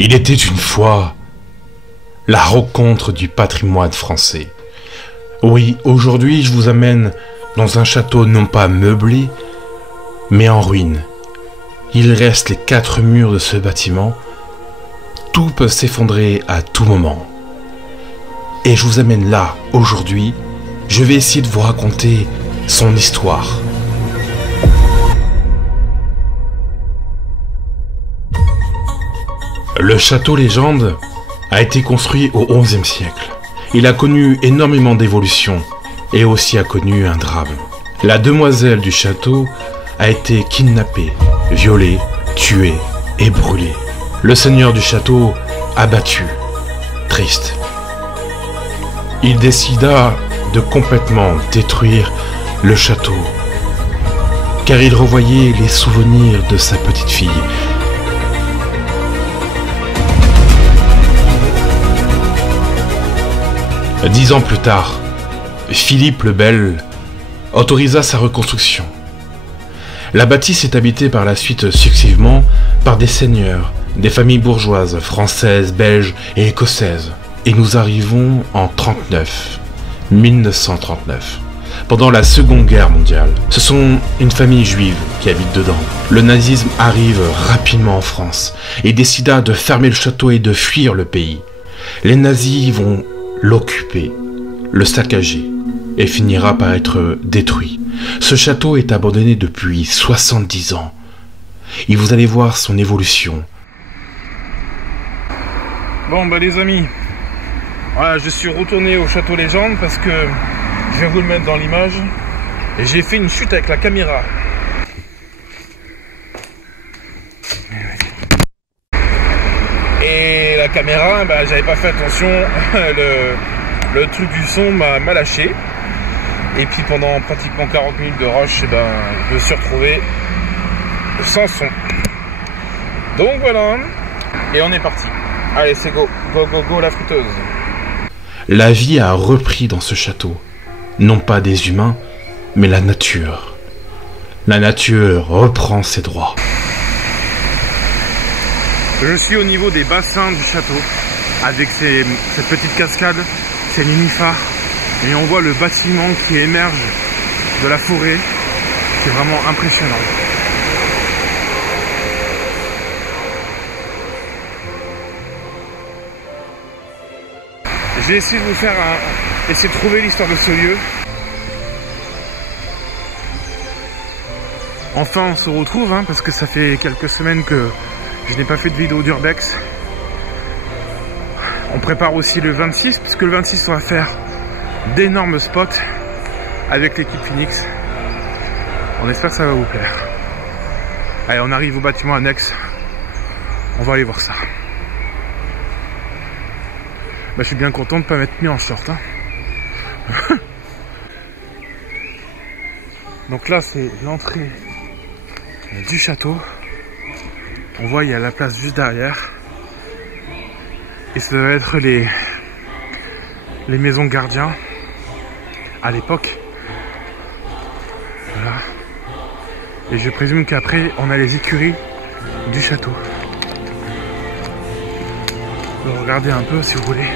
Il était une fois la rencontre du patrimoine français. Oui, aujourd'hui je vous amène dans un château non pas meublé, mais en ruine. Il reste les 4 murs de ce bâtiment. Tout peut s'effondrer à tout moment. Et je vous amène là, aujourd'hui. Je vais essayer de vous raconter son histoire. Le château Légende a été construit au XIe siècle. Il a connu énormément d'évolutions et aussi a connu un drame. La demoiselle du château a été kidnappée, violée, tuée et brûlée. Le seigneur du château abattu, triste. Il décida de complètement détruire le château, car il revoyait les souvenirs de sa petite fille. Dix ans plus tard, Philippe le Bel autorisa sa reconstruction. La bâtisse est habitée par la suite successivement par des seigneurs, des familles bourgeoises, françaises, belges et écossaises. Et nous arrivons en 1939, pendant la Seconde Guerre mondiale. Ce sont une famille juive qui habite dedans. Le nazisme arrive rapidement en France et décida de fermer le château et de fuir le pays. Les nazis vont l'occuper, le saccager et finira par être détruit. Ce château est abandonné depuis 70 ans et vous allez voir son évolution. Bon bah les amis, voilà, je suis retourné au château Légende parce que je vais vous le mettre dans l'image et j'ai fait une chute avec la caméra. Et la caméra, bah, j'avais pas fait attention, le truc du son m'a lâché. Et puis pendant pratiquement 40 minutes de rush, ben, je me suis retrouvé sans son. Donc voilà, et on est parti. Allez, c'est go, go, go, go, la friteuse. La vie a repris dans ce château. Non pas des humains, mais la nature. La nature reprend ses droits. Je suis au niveau des bassins du château, avec cette petite cascade, ces nénuphars. Et on voit le bâtiment qui émerge de la forêt. C'est vraiment impressionnant. J'ai essayé de vous faire essayer de trouver l'histoire de ce lieu. Enfin on se retrouve, hein, parce que ça fait quelques semaines que je n'ai pas fait de vidéo d'Urbex. On prépare aussi le 26, puisque le 26 on va faire d'énormes spots avec l'équipe Phoenix. On espère que ça va vous plaire. Allez, on arrive au bâtiment annexe. On va aller voir ça. Bah, je suis bien content de ne pas m'être mis en short. Hein. Donc là, c'est l'entrée du château. On voit, il y a la place juste derrière. Et ça doit être les maisons gardiens à l'époque. Voilà. Et je présume qu'après, on a les écuries du château. On peut regarder un peu si vous voulez.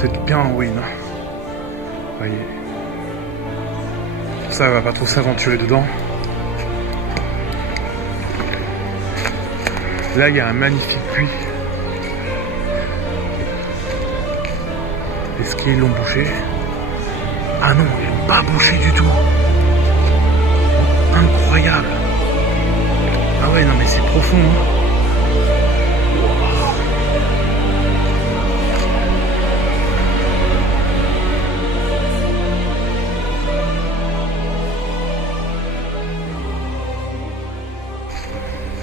C'est bien en ruine. Voyez. Ça, elle va pas trop s'aventurer dedans. Là, il y a un magnifique puits. Est-ce qu'ils l'ont bouché? Ah non, ils l'ont pas bouché du tout. Incroyable. Ah ouais, non mais c'est profond. Hein.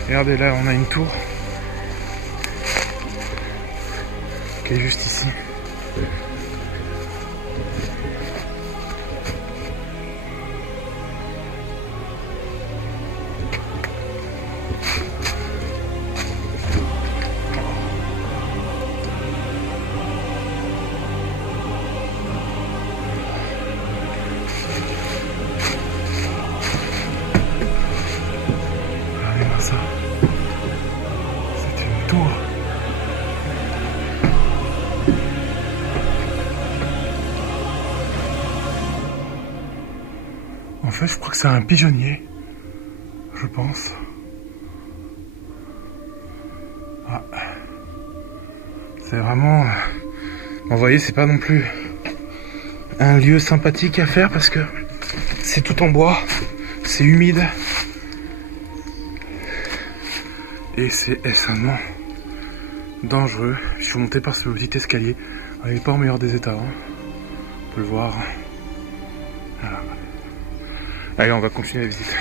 Regardez, là on a une tour qui est juste ici. que c'est un pigeonnier, je pense. Ah. C'est vraiment... Vous voyez, c'est pas non plus un lieu sympathique à faire parce que c'est tout en bois, c'est humide et c'est extrêmement dangereux. Je suis monté par ce petit escalier, il n'est pas au meilleur des états, hein. On peut le voir. Voilà. Allez, on va continuer la visite.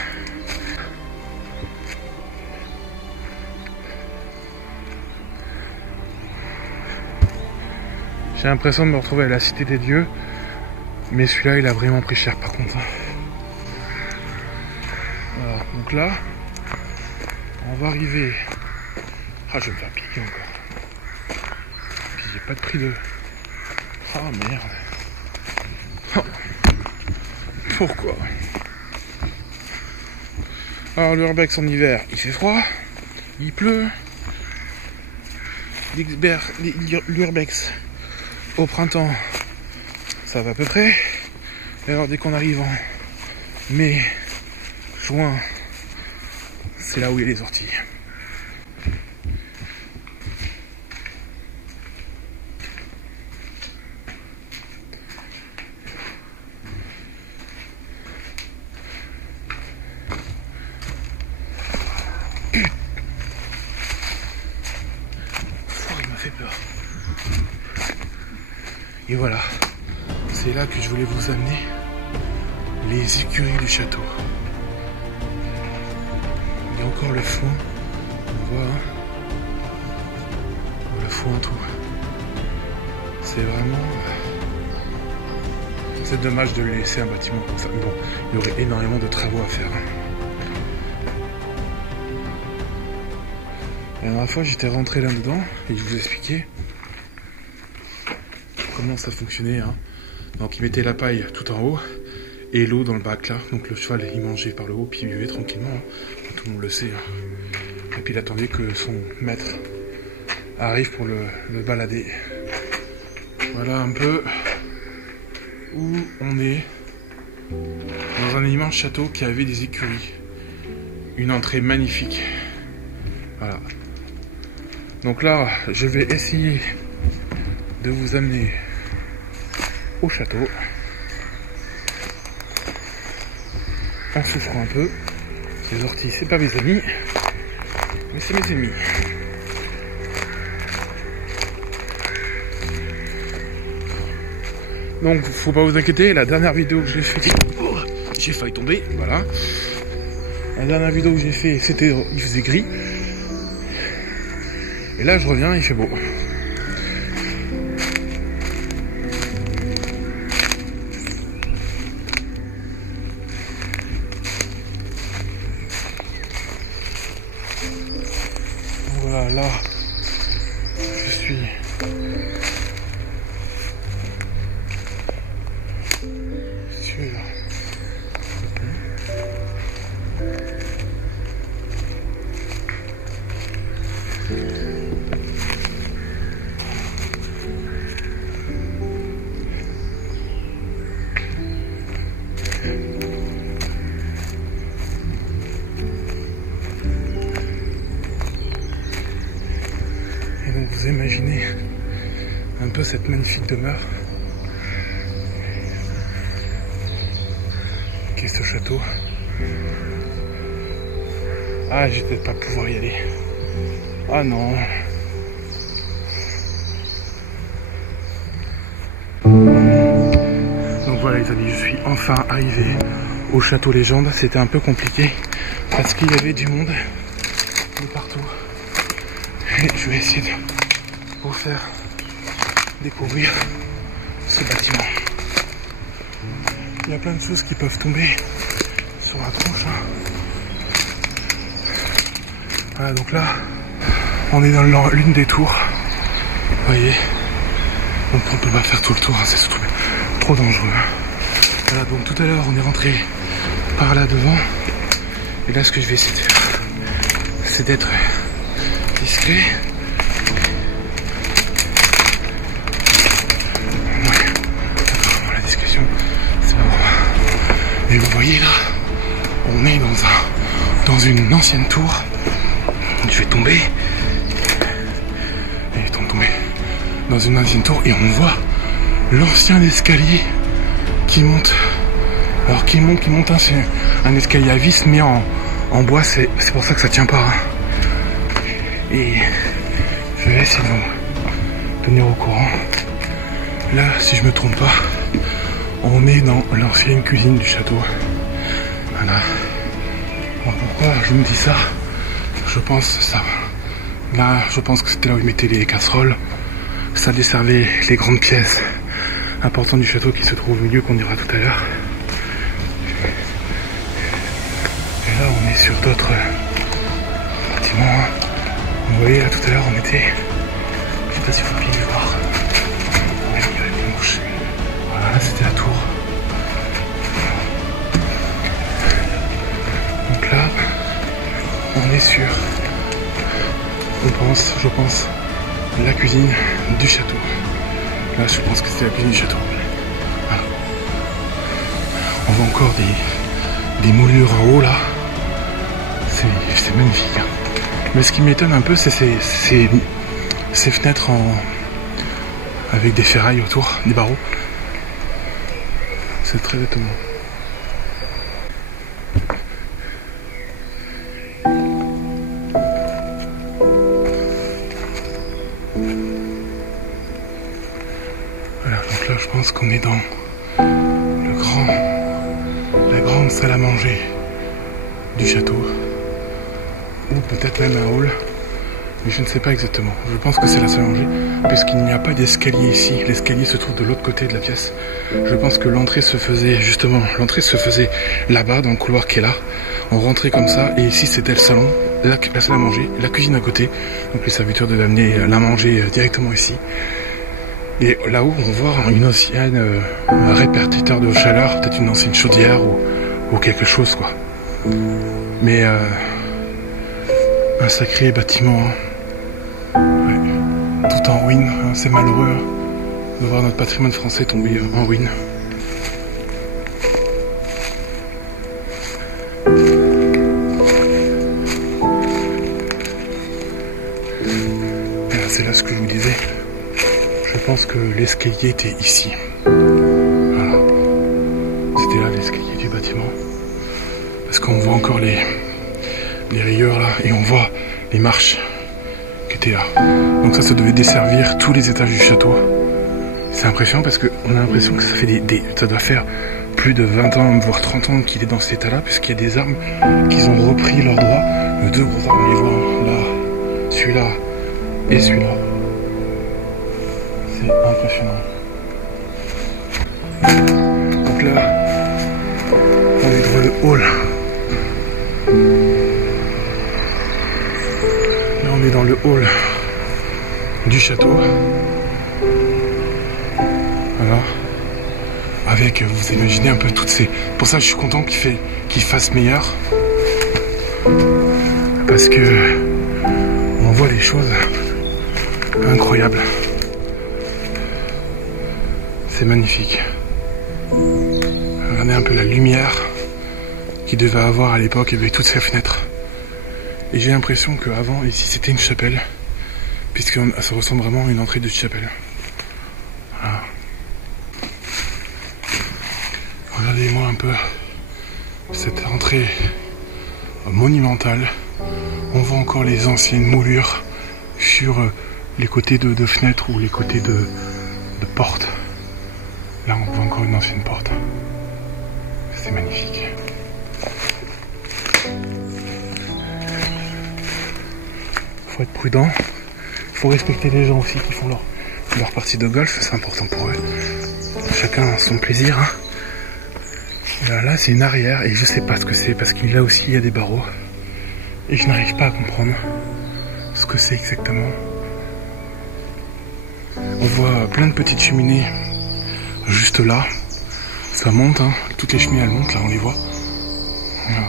J'ai l'impression de me retrouver à la Cité des Dieux, mais celui-là il a vraiment pris cher par contre. Voilà, donc là, on va arriver. Ah, je vais me faire piquer encore. Puis j'ai pas de prix de... Ah merde. Oh. Pourquoi? Alors l'urbex en hiver, il fait froid, il pleut. L'urbex au printemps, ça va à peu près. Et alors dès qu'on arrive en mai, juin, c'est là où il y a les orties. Il m'a fait peur. Et voilà, c'est là que je voulais vous amener, les écuries du château. Il y a encore le foin, on voit, hein, le foin tout. C'est vraiment... C'est dommage de laisser un bâtiment comme ça. Bon, il y aurait énormément de travaux à faire. La dernière fois, j'étais rentré là-dedans et je vous expliquais comment ça fonctionnait, hein. Donc il mettait la paille tout en haut et l'eau dans le bac là, donc le cheval il mangeait par le haut puis il buvait tranquillement, hein. Tout le monde le sait, hein. Et puis il attendait que son maître arrive pour le balader. Voilà un peu où on est, dans un immense château qui avait des écuries, une entrée magnifique. Voilà, donc là je vais essayer de vous amener au château en souffrant un peu. Les orties c'est pas mes amis, mais c'est mes ennemis. Donc faut pas vous inquiéter, la dernière vidéo que j'ai fait, oh, j'ai failli tomber, voilà. La dernière vidéo que j'ai fait, c'était, il faisait gris. Et là je reviens, il fait beau. Voilà, là, je suis sur et donc vous imaginez un peu cette magnifique demeure qu'est ce château. Ah, je vais peut-être pas pouvoir y aller. Ah non. Donc voilà les amis, je suis enfin arrivé au château Légende. C'était un peu compliqué parce qu'il y avait du monde de partout. Et je vais essayer de vous faire découvrir ce bâtiment. Il y a plein de choses qui peuvent tomber sur la tronche, hein. Voilà, donc là, on est dans l'une des tours. Vous voyez, donc on peut pas faire tout le tour, hein, c'est trop dangereux. Voilà, donc tout à l'heure, on est rentré par là devant. Et là, ce que je vais essayer de faire, c'est d'être discret. Ouais, la discrétion, c'est pas bon. Et vous voyez là, On est dans une ancienne tour. Je vais tomber. Et tomber. Dans une ancienne tour et on voit l'ancien escalier qui monte. Alors qui monte, hein, c'est un escalier à vis mais en bois, c'est pour ça que ça tient pas. Hein. Et je vais essayer de vous tenir au courant. Là, si je me trompe pas, on est dans l'ancienne cuisine du château. Voilà. Alors pourquoi je me dis ça? Je pense ça. Là, je pense que c'était là où ils mettaient les casseroles. Ça desservait les grandes pièces importantes du château qui se trouvent au milieu, qu'on ira tout à l'heure. Et là, on est sur d'autres bâtiments. Vous voyez, là, tout à l'heure, on était... Je sais pas si vous pouvez le voir. Ouais, il y avait des mouches. Voilà, là, c'était la tour. Donc là, on est sur... je pense, la cuisine du château. Là, je pense que c'était la cuisine du château. Voilà. On voit encore des moulures en haut, là. C'est magnifique. Hein. Mais ce qui m'étonne un peu, c'est ces fenêtres avec des ferrailles autour, des barreaux. C'est très étonnant. Voilà, donc là je pense qu'on est dans la grande salle à manger du château. Ou peut-être même un hall, mais je ne sais pas exactement. Je pense que c'est la salle à manger, puisqu'il n'y a pas d'escalier ici. L'escalier se trouve de l'autre côté de la pièce. Je pense que l'entrée se faisait là-bas, dans le couloir qui est là. On rentrait comme ça, et ici c'était le salon, la salle à manger, la cuisine à côté. Donc les serviteurs devaient amener la manger directement ici. Et là-haut, on voit une ancienne répartiteur de chaleur, peut-être une ancienne chaudière ou quelque chose, quoi. Mais un sacré bâtiment, hein. Ouais. Tout en ruine, hein. C'est malheureux hein, de voir notre patrimoine français tomber en ruine. C'est là ce que je vous disais. Je pense que l'escalier était ici. Voilà. C'était là l'escalier du bâtiment. Parce qu'on voit encore les rayures là, et on voit les marches qui étaient là. Donc ça devait desservir tous les étages du château. C'est impressionnant parce qu'on a l'impression que ça fait ça doit faire plus de 20 ans, voire 30 ans qu'il est dans cet état-là, puisqu'il y a des armes qu'ils ont repris leurs droits. Deux gros armes, on les voit là, celui-là et celui-là. C'est impressionnant. Donc là, on est dans le hall. Là, on est dans le hall du château. Voilà. Avec, vous imaginez un peu toutes ces... Pour ça, je suis content qu'il fasse meilleur. Parce que on voit des choses incroyables. C'est magnifique. Regardez un peu la lumière qu'il devait avoir à l'époque avec toutes ces fenêtres. Et j'ai l'impression qu'avant, ici, c'était une chapelle. Puisque ça ressemble vraiment à une entrée de chapelle. Voilà. Regardez-moi un peu cette entrée monumentale. On voit encore les anciennes moulures sur les côtés de fenêtres ou les côtés de portes. Là, on voit encore une ancienne porte. C'est magnifique. Faut être prudent. Faut respecter les gens aussi qui font leur partie de golf. C'est important pour eux. Chacun a son plaisir. Hein. Là, c'est une arrière et je sais pas ce que c'est parce qu'il là aussi il y a des barreaux. Et je n'arrive pas à comprendre ce que c'est exactement. On voit plein de petites cheminées juste là. Ça monte, hein. Toutes les cheminées elles montent, là on les voit. Voilà.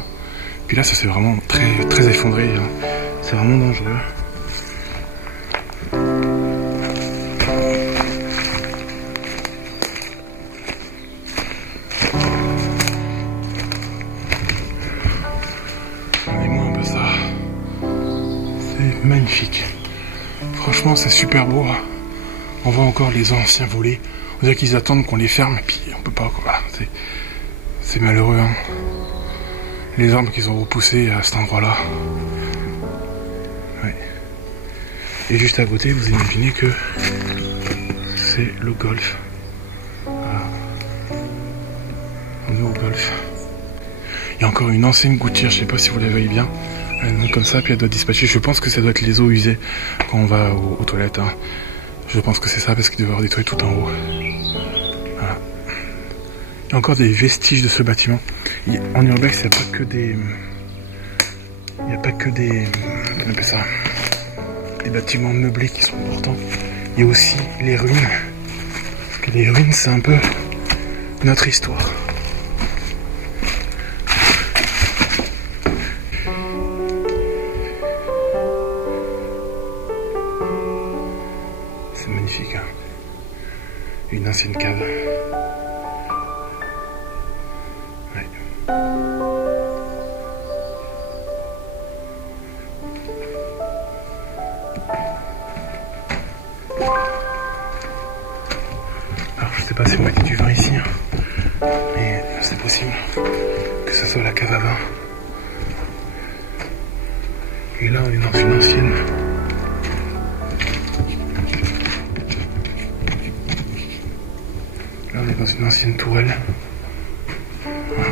Puis là ça c'est vraiment très, très effondré. Hein. C'est vraiment dangereux. magnifique. Franchement, c'est super beau. On voit encore les anciens volets. On dirait qu'ils attendent qu'on les ferme et puis on peut pas. Voilà, c'est malheureux. Hein. Les arbres qu'ils ont repoussés à cet endroit-là. Ouais. Et juste à côté, vous imaginez que c'est le golf. Voilà. On est au golf. Il y a encore une ancienne gouttière, je sais pas si vous la voyez bien. Elle est comme ça, puis elle doit dispatcher. Je pense que ça doit être les eaux usées quand on va aux toilettes. Hein. Je pense que c'est ça parce qu'il doit y avoir des toilettes tout en haut. Voilà. Il y a encore des vestiges de ce bâtiment. En urbex, il n'y a pas que des... Il n'y a pas que des... On appelle ça... Des bâtiments meublés qui sont importants. Il y a aussi les ruines. Parce que les ruines, c'est un peu notre histoire. C'est magnifique, hein. Une ancienne cave. Ouais. Alors je sais pas si on mettait du vin ici, hein, mais c'est possible que ça soit la cave à vin. Et là on est dans une ancienne. Là on est dans une ancienne tourelle. Voilà.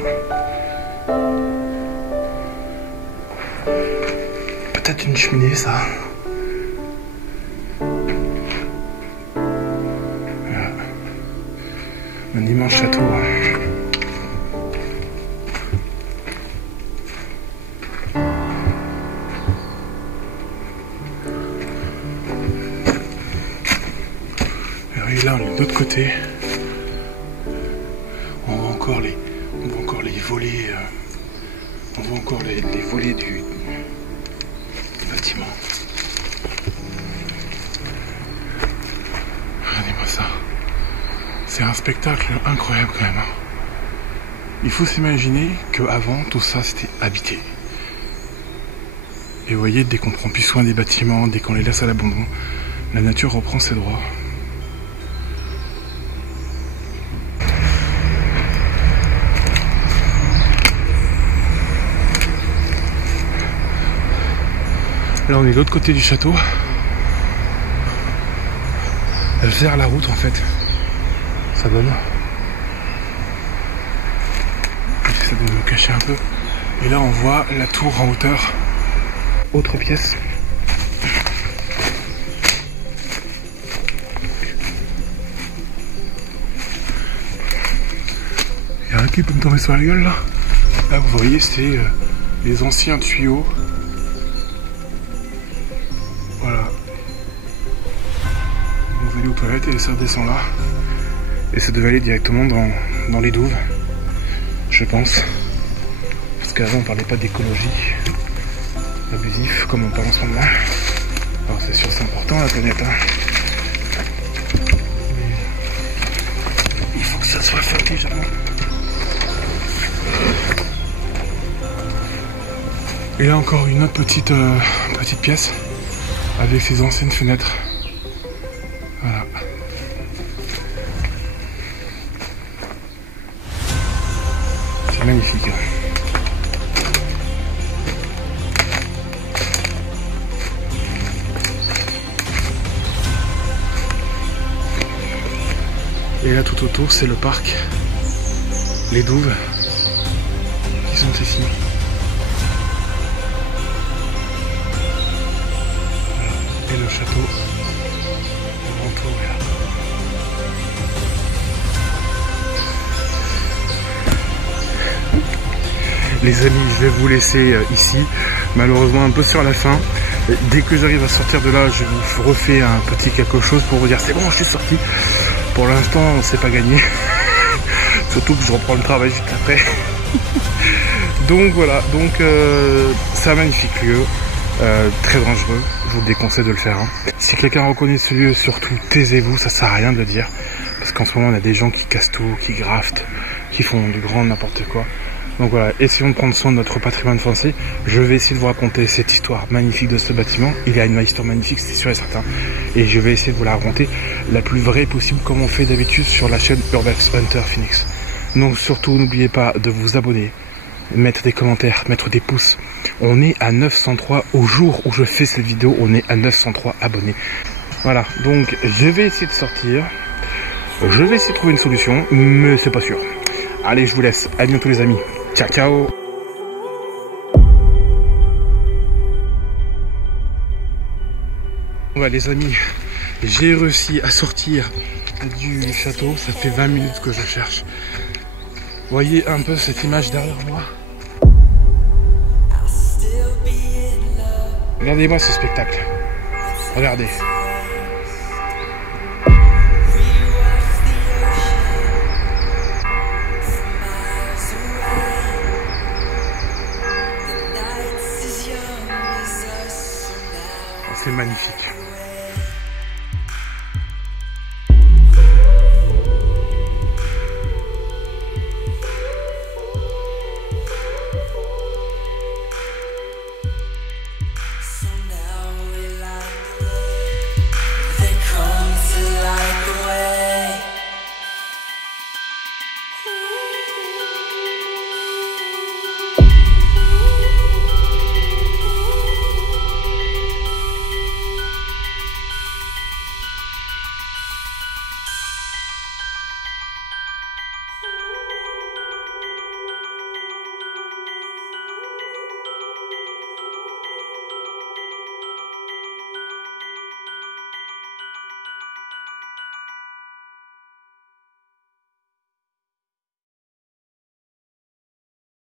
Peut-être une cheminée ça. Voilà. Un immense château. Et là on est de l'autre côté. On voit encore les volets, on voit encore les volets du bâtiment. Regardez-moi ça. C'est un spectacle incroyable quand même. Il faut s'imaginer qu'avant tout ça c'était habité. Et vous voyez, dès qu'on prend plus soin des bâtiments, dès qu'on les laisse à l'abandon, la nature reprend ses droits. Là on est de l'autre côté du château, vers la route en fait, ça donne. J'essaie de me cacher un peu. Et là on voit la tour en hauteur, autre pièce. Il y a un qui peut me tomber sur la gueule là. Là vous voyez c'est les anciens tuyaux. Voilà. Vous allez aux toilettes et ça redescend là. Et ça devait aller directement dans les douves. Je pense. Parce qu'avant on parlait pas d'écologie. Abusif comme on parle en ce moment. Alors c'est sûr c'est important la planète. Hein. Mais il faut que ça soit fait intelligemment. Et là encore une autre petite pièce. Avec ses anciennes fenêtres. Voilà. C'est magnifique. Et là tout autour c'est le parc. Les douves qui sont ici. Et le château, le grand tour est là. Les amis, je vais vous laisser ici, malheureusement un peu sur la fin. Dès que j'arrive à sortir de là, je vous refais un petit quelque chose pour vous dire c'est bon, je suis sorti. Pour l'instant, c'est pas gagné. Surtout que je reprends le travail juste après. Donc voilà, c'est un magnifique lieu. Très dangereux, je vous déconseille de le faire. Hein. Si quelqu'un reconnaît ce lieu, surtout taisez-vous, ça sert à rien de le dire. Parce qu'en ce moment, on a des gens qui cassent tout, qui graftent, qui font du grand n'importe quoi. Donc voilà, essayons de prendre soin de notre patrimoine français. Je vais essayer de vous raconter cette histoire magnifique de ce bâtiment. Il a une histoire magnifique, c'est sûr et certain. Et je vais essayer de vous la raconter la plus vraie possible, comme on fait d'habitude sur la chaîne Urbex Hunter Phoenix. Donc surtout, n'oubliez pas de vous abonner, mettre des commentaires, mettre des pouces. On est à 903 au jour où je fais cette vidéo, on est à 903 abonnés. Voilà, donc je vais essayer de sortir. Je vais essayer de trouver une solution, mais c'est pas sûr. Allez, je vous laisse. À bientôt les amis. Ciao, ciao. Ouais les amis, j'ai réussi à sortir du château. Ça fait 20 minutes que je cherche. Voyez un peu cette image derrière moi. Regardez-moi ce spectacle. Regardez. C'est magnifique.